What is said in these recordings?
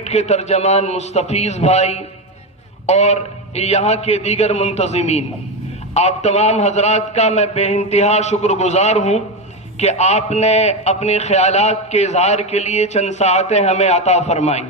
Meat کے ترجمان مستفیض بھائی اور یہاں کے دیگر منتظمین، آپ تمام حضرات کا میں بے انتہا شکر گزار ہوں کہ آپ نے اپنے خیالات کے اظہار کے لیے چند ساعتیں ہمیں عطا فرمائیں۔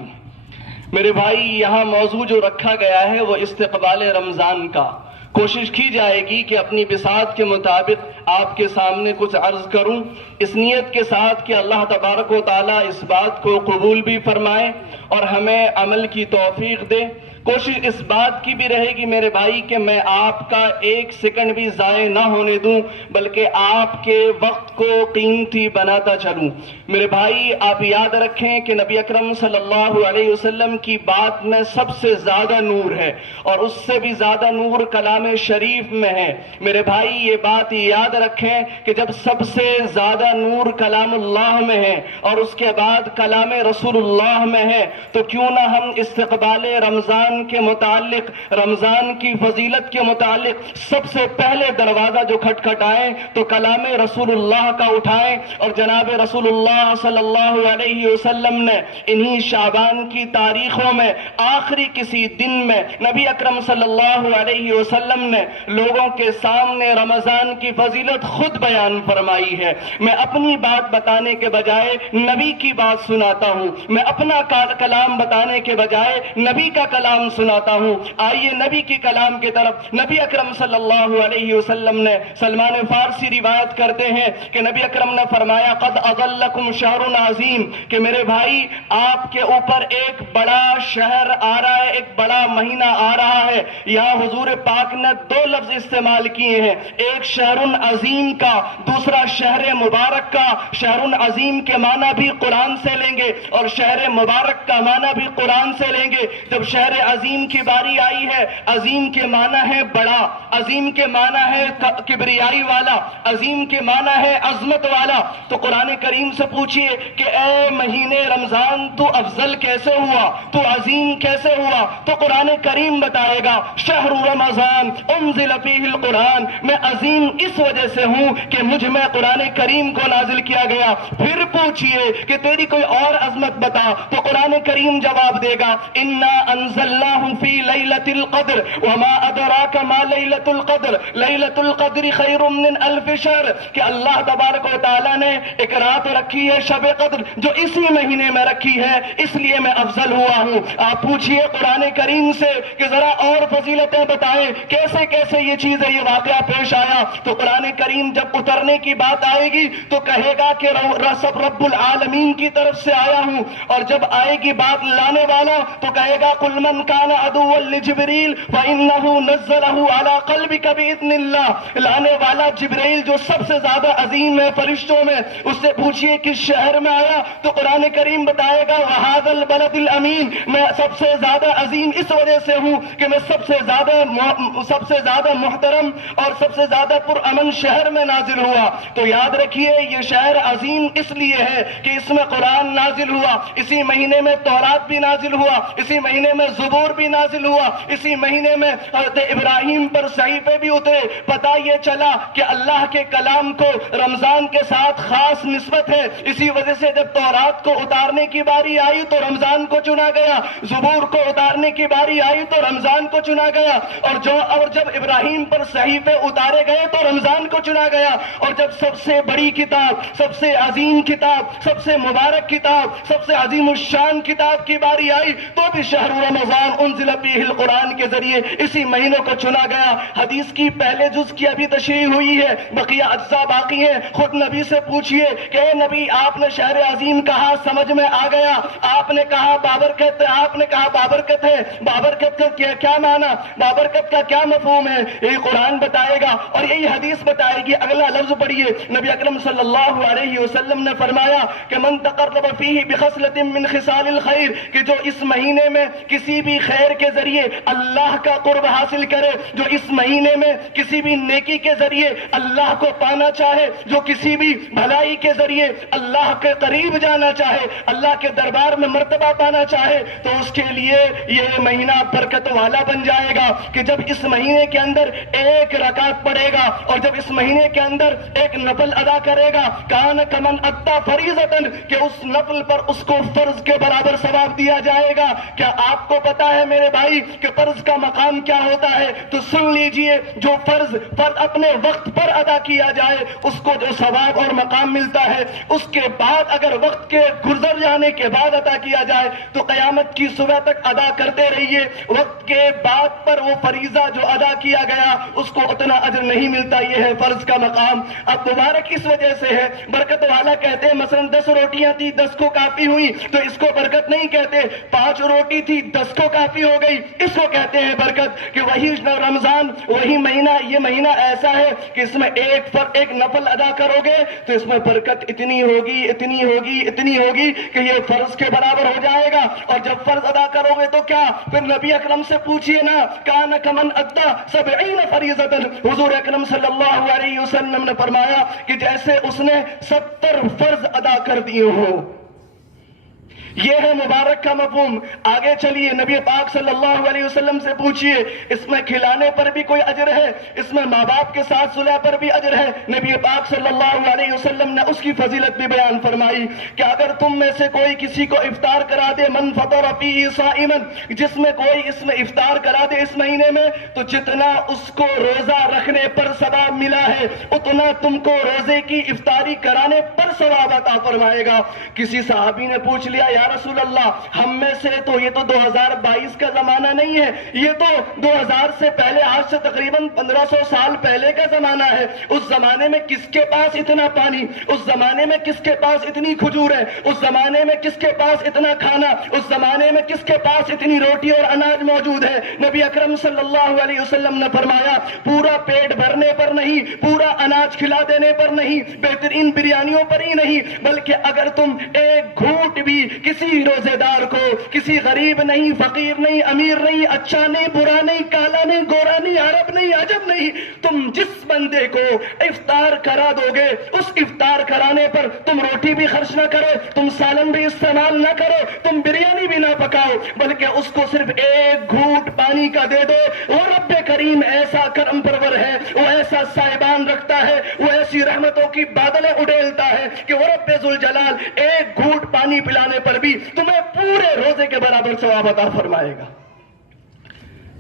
میرے بھائی، یہاں موضوع جو رکھا گیا ہے وہ استقبال رمضان کا، کوشش کی جائے گی کہ اپنی بساط کے مطابق آپ کے سامنے کچھ عرض کروں، اس نیت کے ساتھ کہ اللہ تبارک و تعالیٰ اس بات کو قبول بھی فرمائے اور ہمیں عمل کی توفیق دے۔ کوشش اس بات کی بھی رہے گی میرے بھائی کہ میں آپ کا ایک سیکنڈ بھی ضائع نہ ہونے دوں، بلکہ آپ کے وقت کو قیمتی بناتا چلوں۔ میرے بھائی، آپ یاد رکھیں کہ نبی اکرم صلی اللہ علیہ وسلم کی بات میں سب سے زیادہ نور ہے، اور اس سے بھی زیادہ نور کلام شریف میں ہے۔ میرے بھائی، یہ بات یاد رکھیں کہ جب سب سے زیادہ نور کلام اللہ میں ہے اور اس کے بعد کلام رسول اللہ میں ہے، تو کیوں نہ ہم استقبال رمضان کے متعلق، رمضان کی فضیلت کے متعلق سب سے پہلے دروازہ جو کھٹکھٹائیں تو کلام رسول اللہ کا اٹھائیں۔ اور جناب رسول اللہ صلی اللہ علیہ وسلم نے انہی شعبان کی تاریخوں میں آخری کسی دن میں نبی اکرم صلی اللہ علیہ وسلم نے لوگوں کے سامنے رمضان کی فضیلت خود بیان فرمائی ہے۔ میں اپنی بات بتانے کے بجائے نبی کی بات سناتا ہوں، میں اپنا کلام بتانے کے بجائے نبی کا کلام سناتا ہوں۔ آئیے نبی کی کلام کی طرف۔ نبی اکرم صلی اللہ علیہ وسلم نے، سلمان فارسی روایت کرتے ہیں کہ نبی اکرم نے فرمایا قد اضلکم شہر عظیم، کہ میرے بھائی آپ کے اوپر ایک بڑا شہر آ رہا ہے، ایک بڑا مہینہ آ رہا ہے۔ یہاں حضور پاک نے دو لفظ استعمال کیے ہیں، ایک شہر عظیم کا، دوسرا شہر مبارک کا۔ شہر عظیم کے معنی بھی قرآن سے لیں گے اور شہر مبارک کا معنی بھی قرآن سے لیں گے۔ جب شہر عظیم کی باری آئی ہے، عظیم کے معنی ہے بڑا، عظیم کے معنی ہے کبریائی والا، عظیم کے معنی ہے عظمت والا، تو قرآن کریم سے پوچھئے کہ اے مہینے رمضان تو افضل کیسے ہوا، تو عظیم کیسے ہوا؟ تو قرآن کریم بتائے گا شہر رمضان انزل فیہ القرآن، میں عظیم اس وجہ سے ہوں کہ مجھ میں قرآن کریم کو نازل کیا گیا۔ پھر پوچھئے کہ تیری کوئی اور عظمت بتا، تو قرآن کریم جواب دے گا انا انزلناہ فی لیلۃ القدر وما ادراک ما لیلۃ القدر لیلۃ القدر خیر من الف شہر، کہ اللہ تبارک و تعالیٰ نے ایک رات رکھی ہے شب قدر جو اسی مہینے میں رکھی ہے، اس لیے میں افضل ہوا ہوں۔ آپ پوچھئے قرآن کریم سے کہ ذرا اور فضیلتیں بتائیں، کیسے کیسے یہ چیز ہے، یہ واقعہ پیش آیا، تو قرآن کریم جب اترنے کی بات آئے گی تو کہے گا کہ رب العالمین کی طرف سے آیا ہوں، اور جب آئے گی بات لانے والا تو کہے گا قل من کان عدوا لجبریل فانہ نزلہ علی قلبک باذن اللہ، لانے والا جبریل جو سب سے زیادہ عظیم ہے فرشتوں میں، اس سے پوچھئے کس شہر میں آیا، تو قرآن کریم بتائے گا وہذا البلد الامین، میں سب سے زیادہ عظیم اس وجہ سے ہوں کہ میں سب سے زیادہ محترم اور سب سے زیادہ پرامن شہر میں نازل ہوا۔ تو یاد رکھیے یہ شہر عظیم اس لیے ہے کہ اس میں قرآن نازل ہوا، اسی مہینے میں تورات بھی نازل ہوا، اسی مہینے میں زبور بھی نازل ہوا، اسی مہینے میں حضرت ابراہیم پر صحیفے بھی اترے۔ پتہ یہ چلا کہ اللہ کے کلام کو رمضان کے ساتھ خاص نسبت ہے، اسی وجہ سے جب تورات کو اتارنے کی باری آئی تو رمضان کو چنا گیا، زبور کو اتارنے کی باری آئی تو رمضان کو چنا گیا، اور جب ابراہیم پر صحیفے اتارے گئے تو رمضان کو چنا گیا، اور جب سب سے بڑی کتاب، سب سے عظیم کتاب، سب سے مبارک کتاب، سب سے عظیم الشان کتاب کی باری آئی تو بھی شہر رمضان انزل فیہ القرآن کے ذریعے اسی مہینوں کو چنا گیا۔ حدیث کی پہلے جز کی ابھی تشریح ہوئی ہے، بقیہ اجزاء باقی ہیں۔ خود نبی سے پوچھئے کہ اے نبی آپ نے شہر عظیم کہا، سمجھ میں آ گیا، آپ نے کہا بابرکت، آپ نے کہا بابرکت ہے، بابرکت کا کیا معنی، بابرکت کا کیا مفہوم ہے، یہی قرآن بتائے گا اور یہی حدیث بتائے گی۔ اگلا لفظ پڑھیے، نبی اکرم صلی اللہ علیہ وسلم نے فرمایا کہ من تقرب فیہ بخصلۃ من خصال الخیر، کہ جو اس مہینے میں کسی بھی خیر کے ذریعے اللہ کا قرب حاصل کرے، جو اس مہینے میں کسی بھی نیکی کے ذریعے اللہ کو پانا چاہے، جو کسی بھی بھلائی کے ذریعے اللہ کے قریب جانا چاہے، اللہ کے دربار میں مرتبہ پانا چاہے، تو اس کے لیے یہ مہینہ برکت والا بن جائے گا کہ جب اس مہینے کے اندر ایک رکعت پڑھے گا اور جب اس مہینے کے اندر ایک نفل ادا کرے گا، کان کمن ادا فریضۃ، کہ اس نفل پر اس کو فرض کے برابر برابر ثواب دیا جائے گا۔ کیا آپ کو پتا ہے میرے بھائی کہ فرض کا مقام کیا ہوتا ہے؟ تو سن لیجئے، جو فرض اپنے وقت پر ادا کیا جائے اس کو جو ثواب اور مقام ملتا ہے، اس کے بعد اگر وقت کے گزر جانے کے بعد ادا کیا جائے تو قیامت کی صبح تک ادا کرتے رہیے، وقت کے بعد پر وہ فریضہ جو ادا کیا گیا اس کو اتنا اجر نہیں ملتا۔ یہ ہے فرض کا مقام۔ اب مبارک اس وجہ سے ہے، برکت والا کہتے ہیں مثلا 10 روٹیاں تھی 10 کو کافی ہوئی تو اس کو برکت نہیں کہتے، 5 روٹی تھی 10 کو کافی ہو گئی اس کو کہتے ہیں برکت۔ کہ وہی رمضان، وہی مہینہ، یہ مہینہ ایسا ہے کہ اس میں ایک نفل ادا کرو گے تو اس میں برکت اتنی ہوگی اتنی ہوگی اتنی ہوگی کہ یہ فرض کے برابر ہو جائے گا۔ اور جب فرض ادا کرو گے تو کیا؟ پھر نبی اکرم سے پوچھئے نا، کان کمن ادا 70 فریضۃ، حضور اکرم صلی اللہ علیہ وسلم نے فرمایا کہ جیسے اس نے 70 فرض ادا کر دیے ہوں۔ یہ ہے مبارک کا مفہوم۔ آگے چلیے، نبی پاک صلی اللہ علیہ وسلم سے پوچھئے اس میں کھلانے پر بھی کوئی اجر ہے؟ اس میں ماں باپ کے ساتھ صلح پر بھی اجر ہے؟ نبی پاک صلی اللہ علیہ وسلم نے اس کی فضیلت بھی بیان فرمائی کہ اگر تم میں سے کوئی کسی کو افطار کرا دے، من فطر فیہ صائما، جس میں کوئی اس میں افطار کرا دے اس مہینے میں، تو جتنا اس کو روزہ رکھنے پر ثواب ملا ہے اتنا تم کو روزے کی افطاری کرانے پر ثواب عطا فرمائے گا۔ کسی صحابی نے پوچھ لیا، یا رسول اللہ، ہم میں سے تو یہ تو 2022 کا زمانہ نہیں ہے، یہ تو 2000 سے پہلے، آج سے تقریباً 1500 سال پہلے کا زمانہ ہے۔ اس زمانے میں کس کے پاس اتنا پانی، اس زمانے میں کس کے پاس اتنی کھجور ہے، اس زمانے میں کس کے پاس اتنا کھانا، اس زمانے میں کس کے پاس اتنی روٹی اور اناج موجود ہے؟ نبی اکرم صلی اللہ علیہ وسلم نے فرمایا، پورا پیٹ بھرنے پر نہیں، پورا اناج کھلا دینے پر نہیں، بہترین بریانیوں پر ہی نہیں، بلکہ اگر تم ایک گھونٹ بھی کسی روزے دار کو، کسی غریب نہیں، فقیر نہیں، امیر نہیں، اچھا نہیں، برا نہیں، کالا نہیں، گورا نہیں، عرب نہیں، عجب نہیں، تم جس بندے کو افطار کرا دو گے، اس افطار کرانے پر تم روٹی بھی خرچ نہ کرو، تم سالن بھی استعمال نہ کرو، تم بریانی بھی نہ پکاؤ، بلکہ اس کو صرف ایک گھونٹ پانی کا دے دو، وہ رب کریم ایسا کرم پرور ہے، وہ ایسا صاحبان رکھتا ہے، وہ ایسی رحمتوں کی بادلیں اڈیلتا ہے کہ وہ رب ذوالجلال ایک گھونٹ پانی پلانے پر بھی تمہیں پورے روزے کے برابر ثواب عطا فرمائے گا۔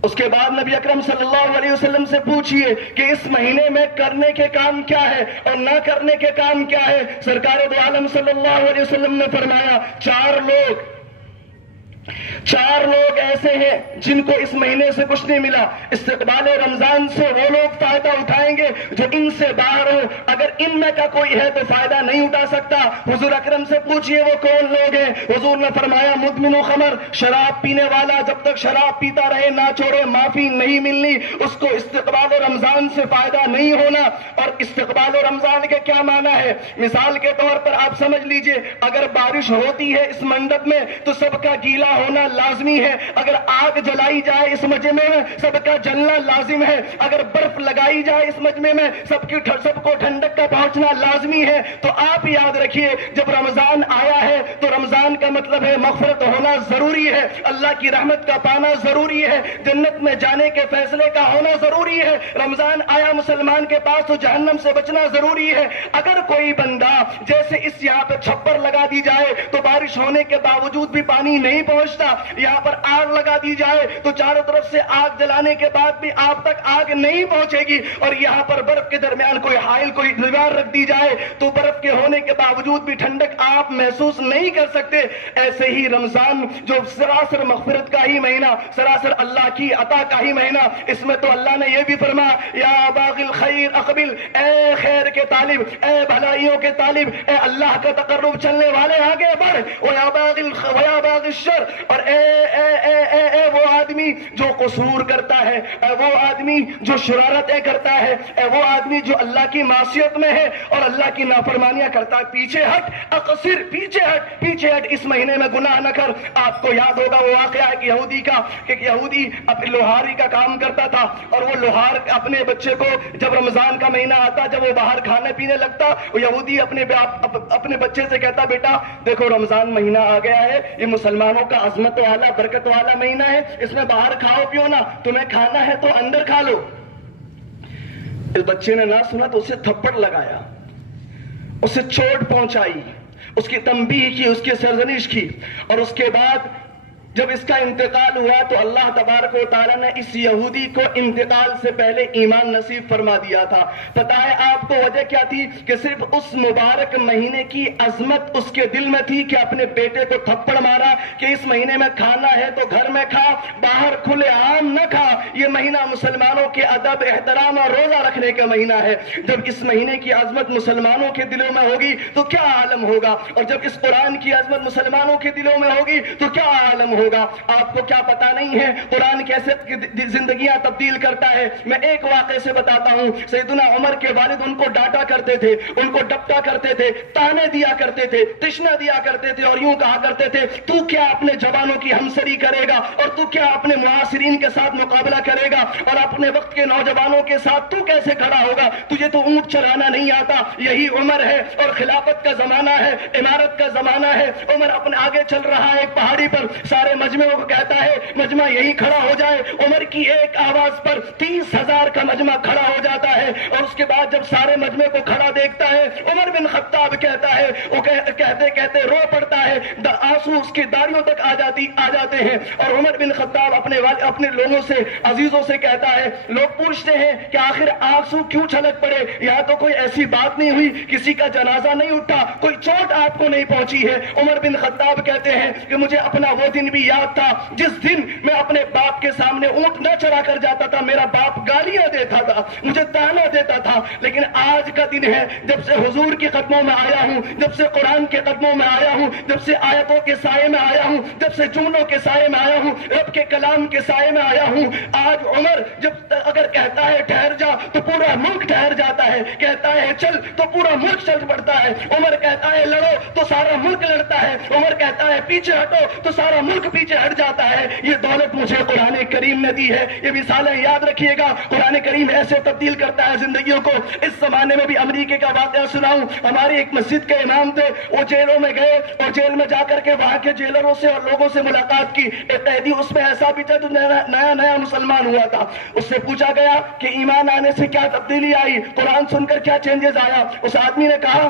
اس کے بعد نبی اکرم صلی اللہ علیہ وسلم سے پوچھئے کہ اس مہینے میں کرنے کے کام کیا ہے اور نہ کرنے کے کام کیا ہے؟ سرکار دو عالم صلی اللہ علیہ وسلم نے فرمایا، چار لوگ ایسے ہیں جن کو اس مہینے سے کچھ نہیں ملا۔ استقبال رمضان سے وہ لوگ فائدہ اٹھائیں گے جو ان سے باہر ہو، اگر ان میں کا کوئی ہے تو فائدہ نہیں اٹھا سکتا۔ حضور اکرم سے پوچھئے وہ کون لوگ ہیں؟ حضور نے فرمایا، مدمن خمر، شراب پینے والا، جب تک شراب پیتا رہے نہ چھوڑے، معافی نہیں ملنی، اس کو استقبال رمضان سے فائدہ نہیں ہونا۔ اور استقبال رمضان کے کیا معنی ہے؟ مثال کے طور پر آپ سمجھ لیجئے، اگر بارش ہوتی ہے اس منڈپ میں تو سب کا گیلا ہونا لازمی ہے، اگر آگ جلائی جائے اس مجمع میں سب کا جلنا لازم ہے، اگر برف لگائی جائے اس مجمع میں سب کو ٹھنڈک کا پہنچنا لازمی ہے۔ تو آپ یاد رکھیے، جب رمضان آیا ہے تو رمضان کا مطلب ہے مغفرت ہونا ضروری ہے، اللہ کی رحمت کا پانا ضروری ہے، جنت میں جانے کے فیصلے کا ہونا ضروری ہے۔ رمضان آیا مسلمان کے پاس تو جہنم سے بچنا ضروری ہے۔ اگر کوئی بندہ جیسے اس یہاں پہ چھپر لگا دی جائے تو بارش ہونے کے باوجود بھی پانی نہیں پہنچتا، یہاں پر آگ لگا دی جائے تو چاروں طرف سے آگ جلانے کے بعد بھی آپ تک آگ نہیں پہنچے گی، اور یہاں پر برف کے درمیان کوئی حائل، کوئی دیوار رکھ دی جائے تو برف کے ہونے کے باوجود بھی ٹھنڈک آپ محسوس نہیں کر سکتے۔ ایسے ہی رمضان جو سراسر مغفرت کا ہی مہینہ، سراسر اللہ کی عطا کا ہی مہینہ، اس میں تو اللہ نے یہ بھی فرمایا، یا باغی الخیر اقبل، اے خیر کے طالب، اے بھلائیوں کے طالب، اے اللہ کا تقرب چلنے والے آگے بڑھ، ویا باغی الشر، اور اے وہ آدمی جو قصور کرتا ہے، اے وہ آدمی جو شرارتیں کرتا ہے، اے وہ آدمی جو اللہ کی معصیت میں ہے اور اللہ کی نافرمانیاں کرتا ہے، پیچھے ہٹ، اقصر، پیچھے ہٹ، اس مہینے میں گناہ نہ کر۔ آپ کو یاد ہوگا وہ واقعہ ایک یہودی کا، کہ ایک یہودی لوہاری کا کام کرتا تھا، اور وہ لوہار اپنے بچے کو جب رمضان کا مہینہ آتا، جب وہ باہر کھانے پینے لگتا، وہ یہودی اپنے بچے سے کہتا، بیٹا دیکھو رمضان مہینہ آ گیا ہے، یہ مسلمانوں کا عظمت والا، برکت والا مہینہ ہے، اس میں باہر کھاؤ پیو نا، تمہیں کھانا ہے تو اندر کھا لو۔ اس بچے نے نہ سنا تو اسے تھپڑ لگایا، اسے چوٹ پہنچائی، اس کی تنبیہ کی، اس کی سرزنش کی، اور اس کے بعد جب اس کا انتقال ہوا تو اللہ تبارک و تعالیٰ نے اس یہودی کو انتقال سے پہلے ایمان نصیب فرما دیا تھا۔ پتہ ہے آپ کو وجہ کیا تھی؟ کہ صرف اس مبارک مہینے کی عظمت اس کے دل میں تھی کہ اپنے بیٹے کو تھپڑ مارا کہ اس مہینے میں کھانا ہے تو گھر میں کھا، باہر کھلے عام نہ کھا۔ یہ مہینہ مسلمانوں کے ادب، احترام اور روزہ رکھنے کا مہینہ ہے۔ جب اس مہینے کی عظمت مسلمانوں کے دلوں میں ہوگی تو کیا عالم ہوگا، اور جب اس قرآن کی عظمت مسلمانوں کے دلوں میں ہوگی تو کیا عالم ہوگا۔ آپ کو کیا پتا نہیں ہے قرآن کیسے زندگیاں تبدیل کرتا ہے؟ میں ایک واقعے سے بتاتا ہوں۔ سیدنا عمر کے والد ان کو ڈانٹا کرتے تھے، ان کو ڈپٹا کرتے تھے، تانے دیا کرتے تھے، تشنا دیا کرتے تھے، اور یوں کہا کرتے تھے تو کیا اپنے جوانوں کی ہمسری کرے گا، اور تو کیا اپنے معاصرین کے ساتھ مقابلہ کرے گا، اور اپنے وقت کے نوجوانوں کے ساتھ تو کیسے کھڑا ہوگا؟ تجھے تو اونٹ چلانا نہیں آتا۔ یہی عمر ہے، اور خلافت کا زمانہ ہے، عمارت کا زمانہ ہے۔ عمر اپنے آگے چل رہا ہے ایک پہاڑی پر، سارے مجمع کو کہتا ہے مجمع یہی کھڑا ہو جائے۔ عمر کی ایک آواز پر 30,000 کا مجمع کھڑا ہو جاتا ہے، اور اس کے بعد جب سارے مجمع کو کھڑا دیکھتا ہے عمر بن خطاب کہتا ہے، وہ کہتے کہتے رو پڑتا ہے، آنسو اس کی داڑھیوں تک آ جاتے ہیں، اور عمر بن خطاب اپنے لوگوں سے، عزیزوں سے کہتا ہے، لوگ پوچھتے ہیں کہ آخر آنسو کیوں چھلک پڑے؟ یہاں تو کوئی ایسی بات نہیں ہوئی، کسی کا جنازہ نہیں اٹھا، کوئی چوٹ آپ کو نہیں پہنچی ہے۔ عمر بن خطاب کہتے ہیں کہ مجھے اپنا وہ دن بھی یاد تھا جس دن میں اپنے باپ کے سامنے اونٹ نہ چرا کر جاتا تھا، میرا باپ گالیاں دیتا تھا، مجھے تانا دیتا تھا، لیکن آج کا دن ہے جب سے حضور کے قدموں میں آیا ہوں، جب سے قرآن کے قدموں میں آیا ہوں، جب سے آیتوں کے سائے میں آیا ہوں، جب سے جملوں کے سائے میں آیا ہوں، رب کے کلام کے سائے میں آیا ہوں۔ آج عمر جب اگر کہتا ہے ٹھہر جا تو پورا ملک ٹھہر جاتا ہے، کہتا ہے چل تو پورا ملک چل پڑتا ہے۔ عمر کہتا ہے لڑو تو سارا ملک لڑتا ہے، عمر کہتا ہے پیچھے ہٹو تو سارا ملک پیچھے ہٹ جاتا ہے۔ یہ دولت مجھے قرآن کریم نے دی ہے، یہ مثالیں یاد رکھیے گا۔ قرآن کریم ایسے تبدیل کرتا ہے زندگیوں کو۔ اس زمانے میں بھی امریکہ کا واقعہ سناؤں۔ ہماری ایک مسجد کے امام تھے، وہ جیلوں میں گئے اور جیل میں جا کر کے وہاں کے جیلروں سے اور لوگوں سے ملاقات کی۔ ایک قیدی اس میں ایسا بھی تھا جو نیا مسلمان ہوا تھا۔ اس سے پوچھا گیا کہ ایمان آنے سے کیا تبدیلی آئی، قرآن سن کر کیا چینجز آیا؟ اس آدمی نے کہا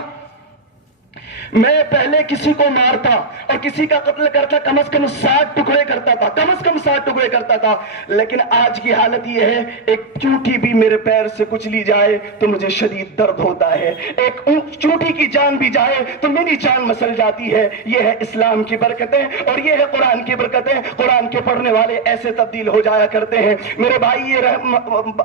میں پہلے کسی کو مارتا اور کسی کا قتل کرتا کم از کم 60 ٹکڑے کرتا تھا، کم از کم 60 ٹکڑے کرتا تھا، لیکن آج کی حالت یہ ہے ایک چونٹی بھی میرے پیر سے کچلی جائے تو مجھے شدید درد ہوتا ہے، ایک چونٹی کی جان بھی جائے تو میری جان مسل جاتی ہے۔ یہ ہے اسلام کی برکتیں اور یہ ہے قرآن کی برکتیں۔ قرآن کے پڑھنے والے ایسے تبدیل ہو جایا کرتے ہیں۔ میرے بھائی یہ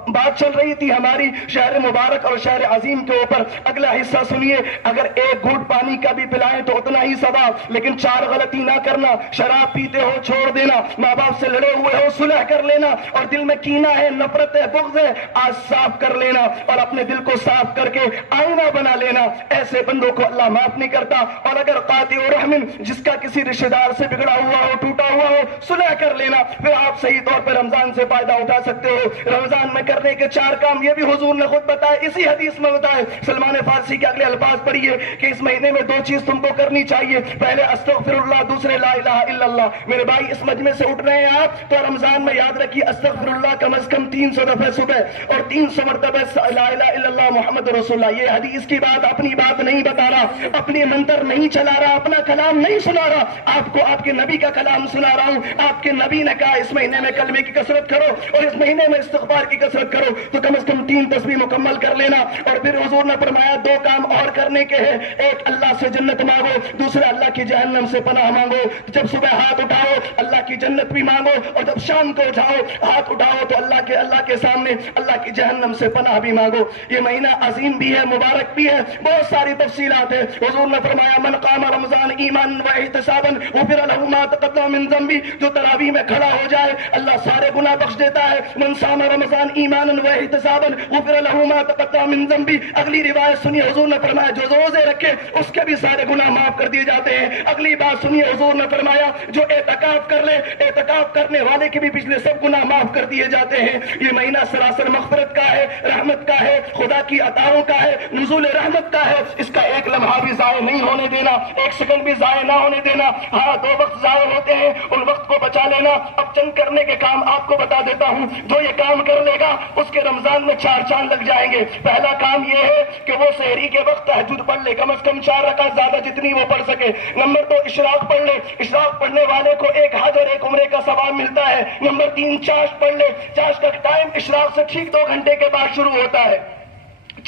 بات چل رہی تھی ہماری شہر مبارک اور شہر عظیم کے اوپر۔ اگلا حصہ سنیے، اگر ایک گھونٹ پانی کا بھی پلائیں تو اتنا ہی ثواب، لیکن 4 غلطی نہ کرنا، شراب پیتے ہو چھوڑ دینا، ماں باپ سے لڑے ہوئے ہو صلح کر لینا، اور دل میں کینہ ہے، نفرت ہے، بغض ہے، آج صاف کر لینا اور اپنے دل کو صاف کر کے آئینہ بنا لینا۔ ایسے بندوں کو اللہ معاف نہیں کرتا۔ اور اگر قاطع رحم، جس کا کسی رشتہ دار سے بگڑا ہوا ہو، ٹوٹا ہوا ہو، صلح کر لینا، پھر آپ صحیح طور پہ رمضان سے فائدہ اٹھا سکتے ہو۔ رمضان میں کرنے کے 4 کام، یہ بھی حضور نے خود بتائے، اسی حدیث میں بتائے۔ سلمان فارسی کے اگلے الفاظ پڑھیے کہ اس مہینے میں 2 چیز تم کو کرنی چاہیے، پہلے استغفر اللہ، دوسرے لا الہ الا اللہ۔ میرے بھائی اس مجمع سے اٹھ رہے ہیں آپ تو رمضان میں یاد رکھیے استغفر اللہ کم از کم 300 دفعہ صبح اور 300 مرتبہ لا الہ الا اللہ محمد رسول اللہ۔ یہ حدیث کی بات، اپنی بات نہیں بتا رہا، اپنی منتر نہیں چلا رہا، اپنا کلام نہیں سنا رہا، آپ کو آپ کے نبی کا کلام سنا رہا ہوں۔ آپ کے نبی نے کہا اس مہینے میں کلمے کی کثرت کرو اور اس مہینے میں استغفار کی کثرت کرو، تو کم از کم 3 تسبیح مکمل کر لینا۔ اور پھر حضور نے فرمایا 2 کام اور کرنے کے ہیں، ایک اللہ سے جنت مانگو، دوسرا اللہ کی جہنم سے پناہ مانگو۔ جب صبح ہاتھ اٹھاؤ اللہ کی جنت بھی مانگو، اور جب شام کو اٹھاؤ ہاتھ اٹھاؤ تو اللہ کے سامنے اللہ کی جہنم سے پناہ بھی مانگو۔ یہ مہینہ عظیم بھی ہے، مبارک بھی ہے، بہت ساری تفصیلات ہیں۔ حضور نے فرمایا من قام رمضان ایمانا واحتسابا غفر له ما تقدم من ذنبه، جو تراویح میں کھڑا ہو جائے اللہ سارے گناہ بخش دیتا ہے۔ من صام رمضان ایمانا واحتسابا غفر له ما تقدم من ذنبه۔ اگلی روایت سنیے، حضور نے فرمایا جو روزے رکھے اس کے بھی سارے گناہ معاف کر دیے جاتے ہیں۔ اگلی بات سنیے، حضور نے فرمایا جو اعتکاف کر لے، اعتکاف کرنے والے کے بھی پچھلے سب گناہ معاف کر دیے جاتے ہیں۔ یہ مہینہ سراسر مغفرت کا ہے، رحمت کا ہے، خدا کی عطاؤں کا ہے، نزول رحمت کا ہے۔ اس کا ایک لمحہ بھی ضائع نہیں ہونے دینا، ایک سیکنڈ بھی ضائع نہ ہونے دینا۔ ہاں 2 وقت ضائع ہوتے ہیں، ان وقت کو بچا لینا. اب چند کرنے کے کام آپ کو بتا دیتا ہوں. جو یہ کام کر لے گا اس کے رمضان میں 4 چاند لگ جائیں گے. پہلا کام یہ ہے کہ وہ سحری کے وقت تہجد پڑھ لے, کم از کم 4 رکعت, زیادہ جتنی وہ پڑھ سکے. نمبر 2 اشراق پڑھ لے. اشراق پڑھنے والے کو 1 حج اور 1 عمرے کا ثواب ملتا ہے. نمبر 3 چاشت پڑھ لے. چاشت کا ٹائم اشراق سے ٹھیک 2 گھنٹے کے بعد شروع ہوتا ہے.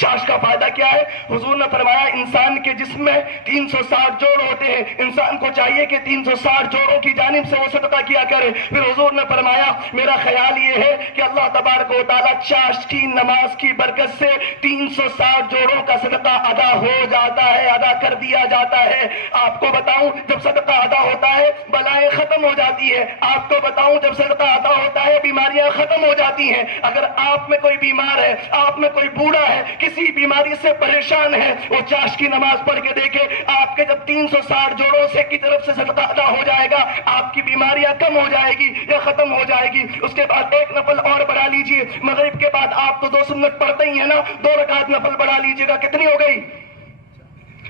چاشت کا فائدہ کیا ہے؟ حضور نے فرمایا انسان کے جسم میں 360 جوڑ ہوتے ہیں, انسان کو چاہیے کہ 360 جوڑوں کی جانب سے وہ صدقہ کیا کرے. پھر حضور نے فرمایا میرا خیال یہ ہے کہ اللہ تبارک و تعالیٰ چاشت کی نماز کی برکت سے 360 جوڑوں کا صدقہ ادا ہو جاتا ہے, ادا کر دیا جاتا ہے. آپ کو بتاؤں جب صدقہ ادا ہوتا ہے بلائیں ختم ہو جاتی ہے. آپ کو بتاؤں جب صدقہ ادا ہوتا ہے بیماریاں ختم ہو جاتی ہیں. اگر آپ میں کوئی بیمار ہے, آپ میں کوئی بوڑھا ہے, کسی بیماری سے پریشان ہے, وہ چاشت کی نماز پڑھ کے دیکھے. آپ کے جب 360 جوڑوں سے کی طرف سے صدقہ ادا ہو جائے گا آپ کی بیماریاں کم ہو جائے گی یا ختم ہو جائے گی. اس کے بعد 1 نفل اور بڑھا لیجئے. مغرب کے بعد آپ تو 2 سنت پڑھتے ہی ہیں نا, 2 رکعت نفل بڑھا لیجئے گا. کتنی ہو گئی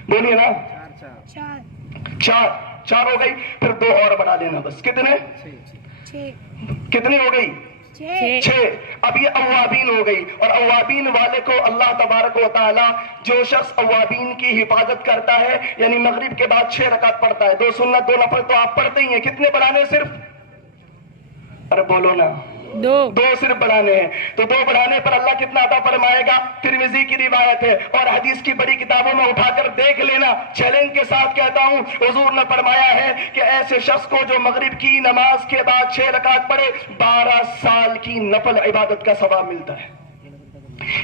بولیے نا؟ 4 ہو گئی. پھر 2 اور بڑھا لینا بس. کتنے؟ 6. کتنی ہو گئی؟ 6. اب یہ اوابین ہو گئی. اور اوابین والے کو اللہ تبارک و تعالی, جو شخص اوابین کی حفاظت کرتا ہے یعنی مغرب کے بعد 6 رکعت پڑھتا ہے, 2 سنت 2 نفل تو آپ پڑھتے ہی ہیں. کتنے بڑھانے صرف؟ ارے بولو نا. 2 صرف بڑھانے ہیں. تو 2 بڑھانے پر اللہ کتنا عطا فرمائے گا؟ ترمذی کی روایت ہے اور حدیث کی بڑی کتابوں میں اٹھا کر دیکھ لینا. چیلنج کے ساتھ کہتا ہوں, حضور نے فرمایا ہے کہ ایسے شخص کو جو مغرب کی نماز کے بعد 6 رکعت پڑھے 12 سال کی نفل عبادت کا ثواب ملتا ہے.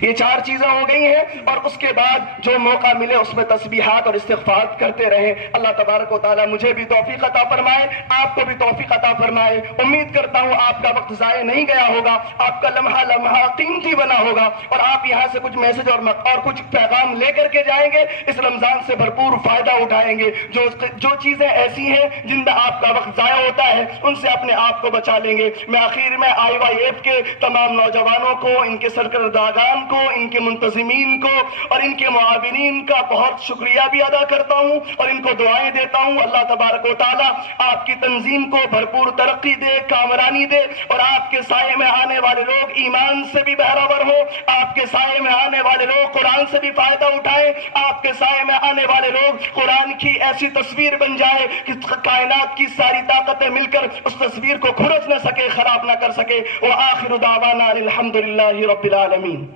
یہ 4 چیزیں ہو گئی ہیں. اور اس کے بعد جو موقع ملے اس میں تسبیحات اور استغفار کرتے رہیں. اللہ تبارک و تعالیٰ مجھے بھی توفیق عطا فرمائے, آپ کو بھی توفیق عطا فرمائے. امید کرتا ہوں آپ کا وقت ضائع نہیں گیا ہوگا, آپ کا لمحہ قیمتی بنا ہوگا اور آپ یہاں سے کچھ میسج اور کچھ پیغام لے کر کے جائیں گے. اس رمضان سے بھرپور فائدہ اٹھائیں گے. جو چیزیں ایسی ہیں جن میں آپ کا وقت ضائع ہوتا ہے ان سے اپنے آپ کو بچا لیں گے. میں آخر میں IYF کے تمام نوجوانوں کو, ان کے سرکردگان کو, ان کے منتظمین کو اور ان کے معاونین کا بہت شکریہ بھی ادا کرتا ہوں اور ان کو دعائیں دیتا ہوں. اللہ تبارک و تعالیٰ آپ کی تنظیم کو بھرپور ترقی دے, کامرانی دے اور آپ کے سائے میں آنے والے لوگ ایمان سے بھی بہرور ہو. آپ کے سائے میں آنے والے لوگ قرآن سے بھی فائدہ اٹھائیں. آپ کے سائے میں آنے والے لوگ قرآن کی ایسی تصویر بن جائے کہ کائنات کی ساری طاقتیں مل کر اس تصویر کو کھرچ نہ سکے, خراب نہ کر سکے. وآخر دعوانا الحمدللہ رب العالمین.